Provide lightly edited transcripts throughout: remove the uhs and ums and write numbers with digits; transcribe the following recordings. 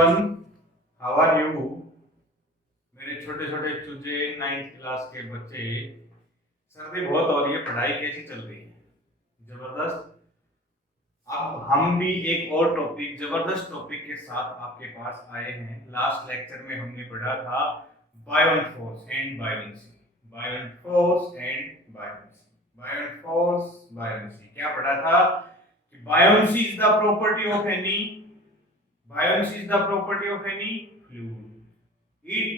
Everyone, how are you? मेरे छोटे छोटे चूजे 9th क्लास के बच्चे। सर्दी बहुत हो रही है, पढ़ाई कैसी चल रही है? जबरदस्त। अब हम भी एक और टॉपिक, जबरदस्त टॉपिक के साथ आपके पास आए हैं। लास्ट लेक्चर में हमने पढ़ा था buoyant force and buoyancy. Buoyant force and buoyancy, buoyant force buoyancy. क्या पढ़ा था? कि buoyancy is the property of any, buoyancy is the property of any fluid. It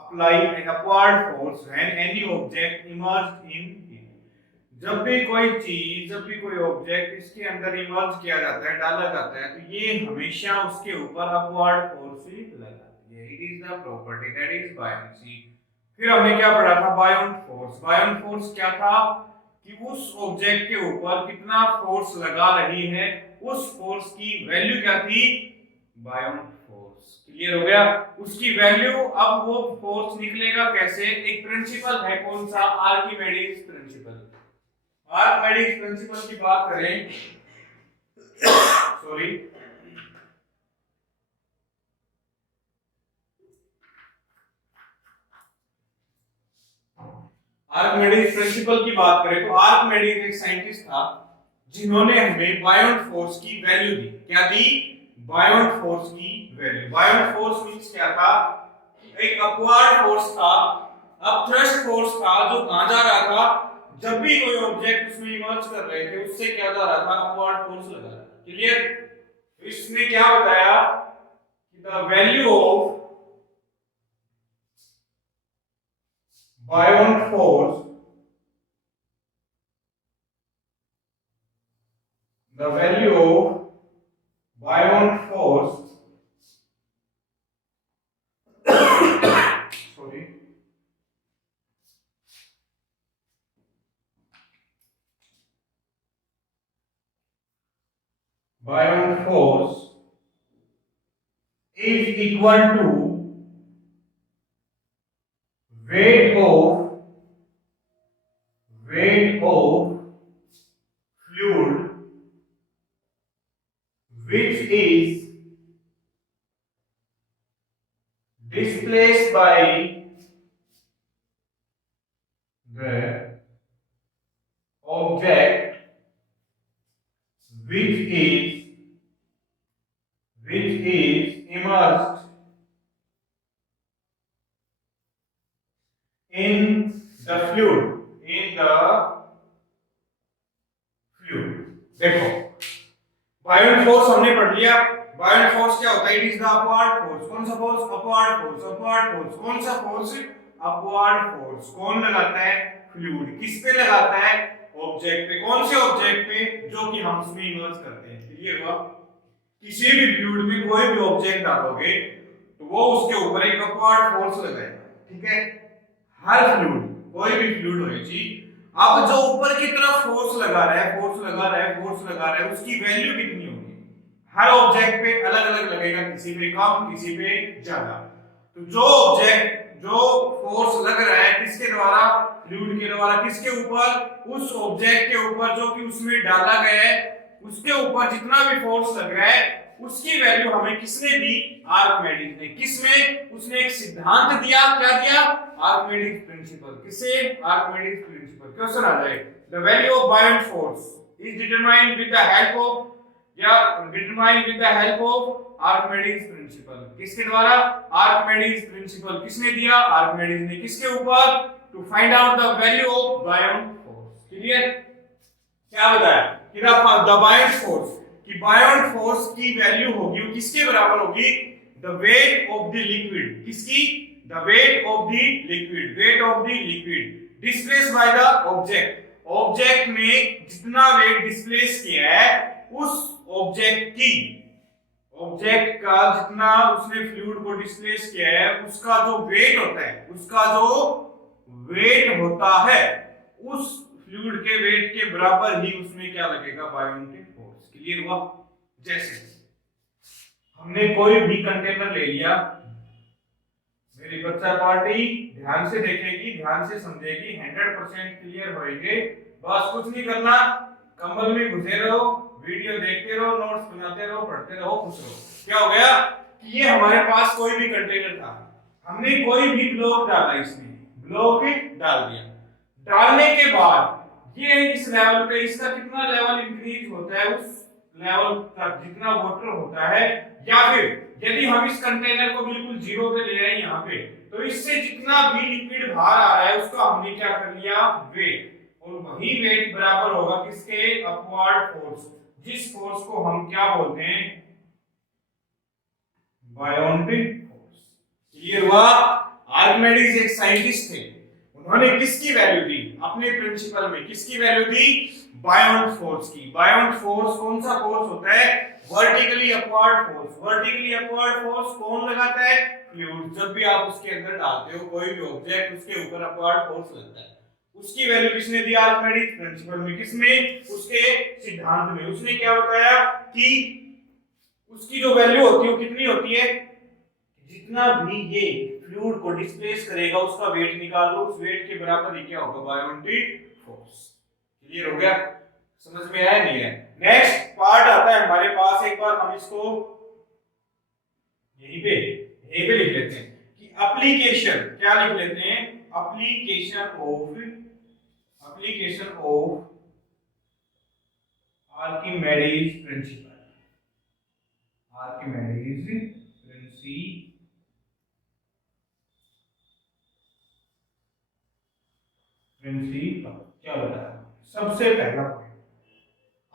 apply an upward force when any object emerged in it. जब भी कोई चीज, जब भी कोई ऑब्जेक्ट इसके अंदर इमर्ज किया जाता है, डाला जाता है, तो ये हमेशा उसके ऊपर अपवर्ड फोर्स ही लगाती है। It is the property that is buoyancy. फिर हमने क्या पढ़ा था? बायोंट फोर्स। बायोंट फोर्स क्या था? कि उस ऑब्जेक्ट के ऊपर कितना फोर्स लगा रही है, उस फोर्स की वैल्यू क्या थी? बायोंट फोर्स। क्लियर हो गया? उसकी वैल्यू, अब वो फोर्स निकलेगा कैसे? एक प्रिंसिपल है, कौन सा? आर्किमेडीज प्रिंसिपल। आर्किमेडीज प्रिंसिपल की बात करें, सॉरी, आर्किमेडीज प्रिंसिपल की बात करें तो आर्किमेडीज एक साइंटिस्ट था जिन्होंने हमें बायोंट फोर्स की वैल्यू दी। क्या दी? बायोंट फोर्स की वैल्यू। बायोंट फोर्स मींस क्या था? एक अपवर्ड फोर्स था, अब थ्रस्ट फोर्स था, जो कहां जा रहा था? जब भी कोई ऑब्जेक्ट उसमें इमर्ज कर रहे थे, उससे क्या जा रहा था? अपवर्ड फोर्स लगा रहा था। क्लियर? इसने क्या बताया कि the value of buoyant force, the value of buoyant force sorry, buoyant force is equal to weight of fluid which is displaced by the object which is immersed in the fluid, देखो, बायोंट force हमने पढ़ लिया। बायोंट force क्या होता है? It is the upward force. कौन सा force? Upward force. Upward force कौन सा फोर्स? Upward force. कौन लगाता है? फ्लूइड। किस पे लगाता है? ऑब्जेक्ट पे। कौन से ऑब्जेक्ट पे? जो कि हम उसमें इमर्ज करते हैं। क्लियर हुआ? किसी भी फ्लूइड में कोई भी ऑब्जेक्ट डालोगे तो वो उसके ऊपर एक अपवर्ड फोर्स लगाएगा। ठीक है? हर फ्लूइड, कोई भी फ्लूइड हो जी, अब जो ऊपर की तरफ फोर्स लगा रहा है, फोर्स लगा रहा है, फोर्स लगा रहा है, उसकी वैल्यू कितनी होगी? हर ऑब्जेक्ट पे अलग अलग लगेगा, किसी पे कम, किसी पे ज्यादा। तो जो ऑब्जेक्ट, जो फोर्स लग रहा है किसके द्वारा? फ्लूइड के द्वारा। किसके ऊपर? उस ऑब्जेक्ट के ऊपर जो कि उसमें डाला गया है, उसके ऊपर जितना भी फोर्स लग रहा है, उसकी वैल्यू हमें किसने दी? आर्किमेडीज ने। किसमें? उसने एक सिद्धांत दिया। क्या दिया? Archimedes principle. किसे? Archimedes principle. क्वेश्चन आ जाए, the value of buoyant force is determined with the help of, या determined with the help of Archimedes principle. किसके द्वारा? Archimedes principle. किसने दिया? आर्किमेडीज ने। किसके ऊपर? To find out the value of buoyant force. Clear? क्या बताया कि द बायोंट फोर्स, कि बायोंट फोर्स की वैल्यू होगी, वो किसके बराबर होगी? The weight of the liquid. किसकी? The weight of the liquid. Weight of the liquid displace by the object. Object में जितना वेट डिस्प्लेस किया है, उस ऑब्जेक्ट की, ऑब्जेक्ट का जितना उसने फ्लूइड को डिस्प्लेस किया है, उसका जो वेट होता है, उसका जो वेट होता है, उस फ्लूइड के वेट के बराबर ही उसमें क्या लगेगा? बायोंट फोर्स। क्लियर हुआ? जैसे हमने कोई भी कंटेनर ले लिया, मेरी बच्चा पार्टी ध्यान से देखेगी, ध्यान से समझेगी, 100% क्लियर होएंगे। बस कुछ नहीं करना, कंबल में घुसे रहो, वीडियो देखते रहो, नोट्स बनाते रहो, पढ़ते रहो, खुश रहो। क्या हो गया? कि ये हमारे पास कोई भी कंटेनर था, हमने कोई भी ब्लॉक डाला, इसमें ब्लॉक डाल दिया, डालने के बाद ये इस लेवल पे इसका कितना लेवल इंक्रीज होता है उस लेवल तक जितना वाटर होता है, या फिर यदि हम इस कंटेनर को बिल्कुल जीरो पे ले आए यहाँ पे, तो इससे जितना भी लिक्विड बाहर आ रहा है उसका हमने क्या कर लिया, वेट, और वही वेट बराबर होगा किसके, अपवर्ड फोर्स, जिस फोर्स को हम क्या बोलते हैं, बायोन्टी फोर्स। क्लियर हुआ? आर्किमिडीज एक साइंटिस्ट थे, उन्होंने किसकी वैल्यू दी अपने प्रिंसिपल में, किसकी वैल्यू दी, बायोन्ट फोर्स की। बायोन्ट फोर्स कौन सा फोर्स होता है, vertically upward force. Vertically upward force कौन लगाता है, फ्लूइड। जब भी आप उसके अंदर डालते हो कोई भी ऑब्जेक्ट, उसके ऊपर अपवर्ड फोर्स लगता है। उसकी वैल्यू किसने दी, आर्किमिडीज प्रिंसिपल में, किसमें, उसके सिद्धांत में। उसने क्या बताया कि उसकी जो वैल्यू होती है वो कितनी होती है, जितना भी ये फ्लूइड को डिस्प्लेस करेगा उसका वेट निकाल लो, उस वेट के बराबर ही क्या होगा, बायोन्टी फोर्स। क्लियर हो गया? समझ में आया नहीं है? नेक्स्ट पार्ट आता है हमारे पास, एक बार हम इसको यहीं पे लिख लेते हैं कि एप्लीकेशन, क्या लिख लेते हैं, application of Archimedes principle. Archimedes principal क्या बताया, सबसे पहला पॉइंट,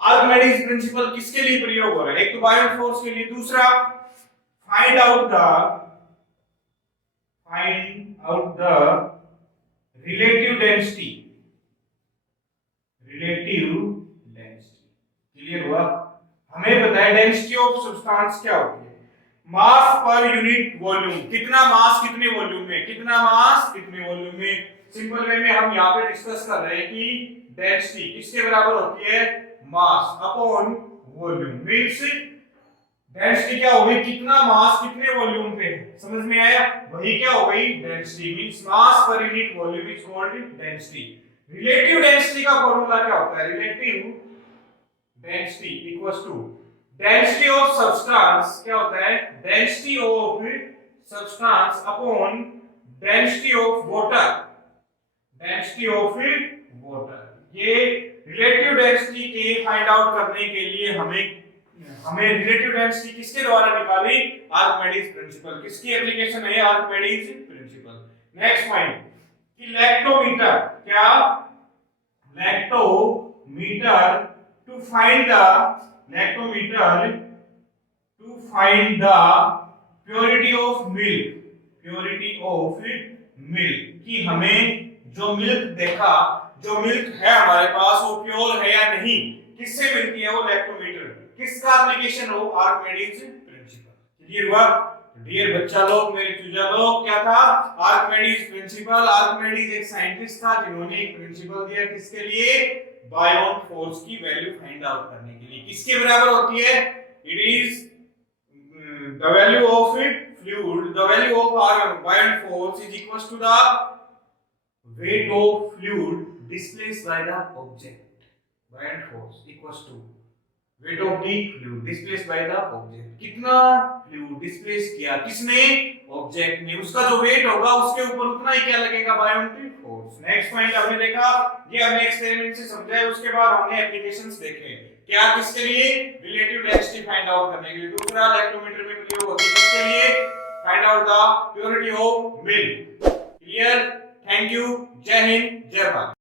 आर्किमिडीज प्रिंसिपल किसके लिए प्रयोग हो रहा है, एक तो बायोन्ट फोर्स के लिए, दूसरा find out the relative density. Clear हुआ? हमें पता है डेंसिटी ऑफ सब्सटेंस क्या होती है, मास पर यूनिट वॉल्यूम, कितना मास कितने वॉल्यूम में, कितना मास कितने वॉल्यूम में। सिंपल वे में हम यहाँ पे डिस्कस कर रहे हैं कि डेंसिटी किसके बराबर होती है, mass upon volume. Means density क्या हो गई, कितना मास कितने वॉल्यूम पे। समझ में आया? वही क्या हो गई, density. Means mass per unit volume is called density. Relative density का फॉर्मूला क्या होता है, relative density equals to density of substance, क्या होता है, density of substance upon density of water, density of water. ये रिलेटिव डेंसिटी के find out करने के लिए हमें रिलेटिव डेंसिटी किसके द्वारा निकाली, आर्किमिडीज प्रिंसिपल। किसकी एप्लीकेशन है, आर्किमिडीज प्रिंसिपल। नेक्स्ट पॉइंट कि लेक्टोमीटर, क्या, lactometer to find the purity of milk, कि हमें जो मिल्क देखा, जो मिल्क है हमारे पास वो प्योर है या नहीं, किससे मिलती है वो, लेक्टोमीटर। किसका एप्लीकेशन हो, आर्किमिडीज प्रिंसिपल। क्लियर हुआ? डियर बच्चा लोग, मेरे चूजा लोग, क्या था, आर्किमिडीज प्रिंसिपल। आर्किमिडीज एक साइंटिस्ट था जिन्होंने एक प्रिंसिपल दिया, किसके लिए, बायोन्ट फोर्स की वैल्यू फाइंड आउट करने के लिए। किसके बराबर होती है, it is the value of fluid, the value of buoyant force is equals to the weight of fluid displaced by the object. Buoyant force equals to weight of the fluid displaced by the object. कितना fluid displace किया, किसने, object ने, उसका जो wait होगा उसके ऊपर उतना ही क्या लगेगा, बायोन्ट फोर्स। नेक्स्ट पॉइंट हमने देखा, ये हमने एक्सपेरिमेंट से समझा है, उसके बाद हमने एप्लीकेशंस देखे। क्या, किसके लिए, रिलेटिव डेंसिटी फाइंड आउट करने के लिए। दूसरा लेक्टोमीटर में प्रयोग होती है किसके लिए, find out the purity of milk. Clear? Thank you, जय हिंद, जय भारत।